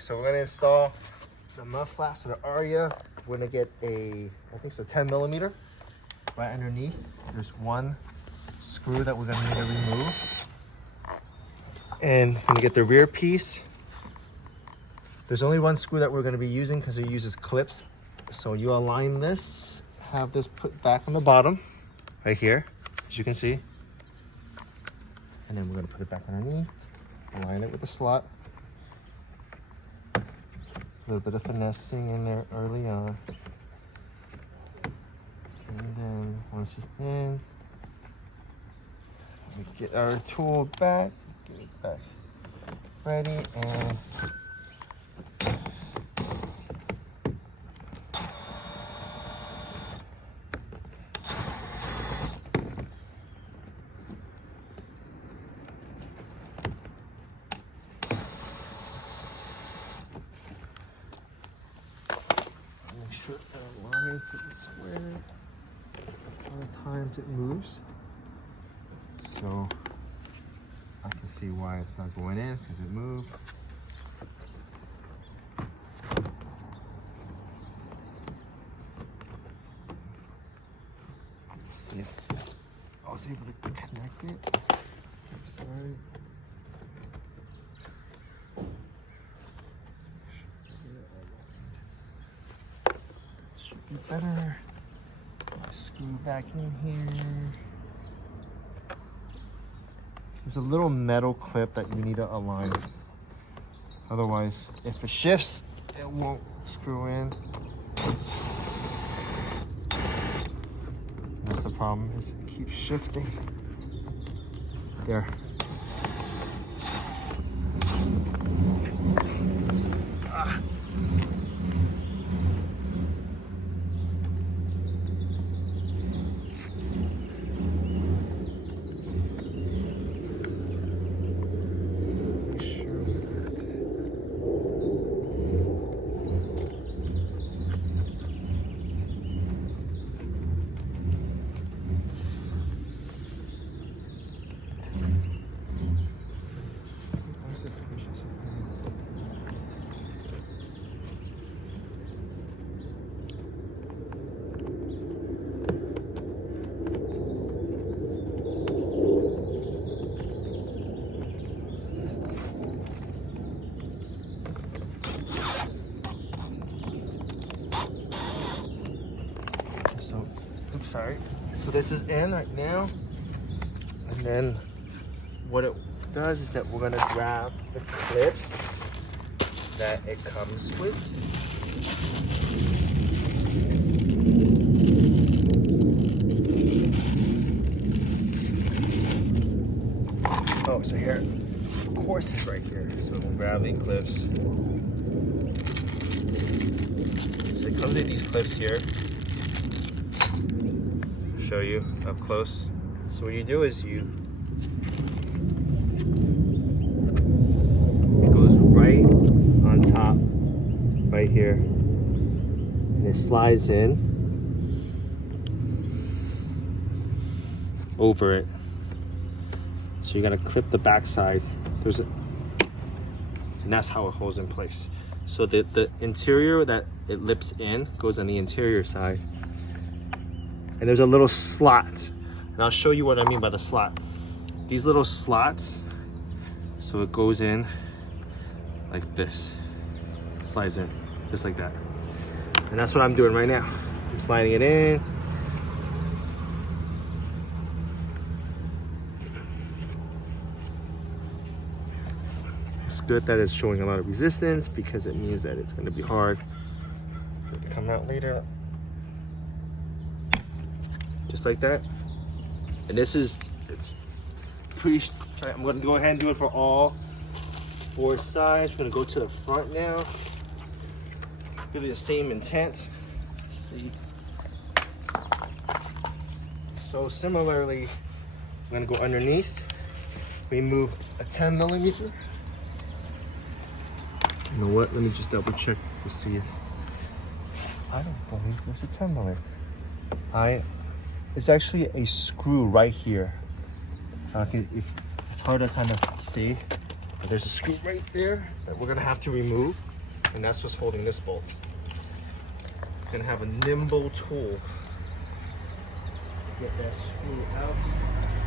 So we're gonna install the mud flaps for the Ariya. We're gonna get I think it's a 10mm. Right underneath, there's one screw that we're gonna need to remove. And we're gonna get the rear piece. There's only one screw that we're gonna be using because it uses clips. So you align this, have this put back on the bottom, right here, as you can see. And then we're gonna put it back underneath, align it with the slot. A little bit of finessing in there early on. And then once it's in, we get our tool back, get it back ready, and make sure it aligns to the square. A lot of times it moves, so I can see why it's not going in because it moved. Let's see if I was able to connect it. I'm sorry. Should be better. Screw back in here. There's a little metal clip that you need to align. Otherwise, if it shifts, it won't screw in. That's the problem, is it keeps shifting. There. Sorry. So this is in right now, and then what it does is that we're gonna grab the clips that it comes with. Oh, so here, of course it's right here. So we'll grab the clips. So it comes with these clips here. Show you up close. So what you do is it goes right on top, right here, and it slides in over it. So you gotta clip the back side. And that's how it holds in place. So the interior that it lips in goes on the interior side. And there's a little slot, and I'll show you what I mean by the slot. These little slots, so it goes in like this, slides in just like that. And that's what I'm doing right now. I'm sliding it in. It's good that it's showing a lot of resistance because it means that it's going to be hard for it to come out later. Just like that. And this is, it's pretty, I'm gonna go ahead and do it for all 4 sides. We're gonna go to the front now. Give it the same intent. Let's see. So similarly, I'm gonna go underneath, remove a 10mm. You know what, let me just double check to see if, I don't believe there's a 10mm. It's actually a screw right here. If it's hard to kind of see, but there's a screw right there that we're gonna have to remove. and that's what's holding this bolt. You're gonna have a nimble tool. Get that screw out.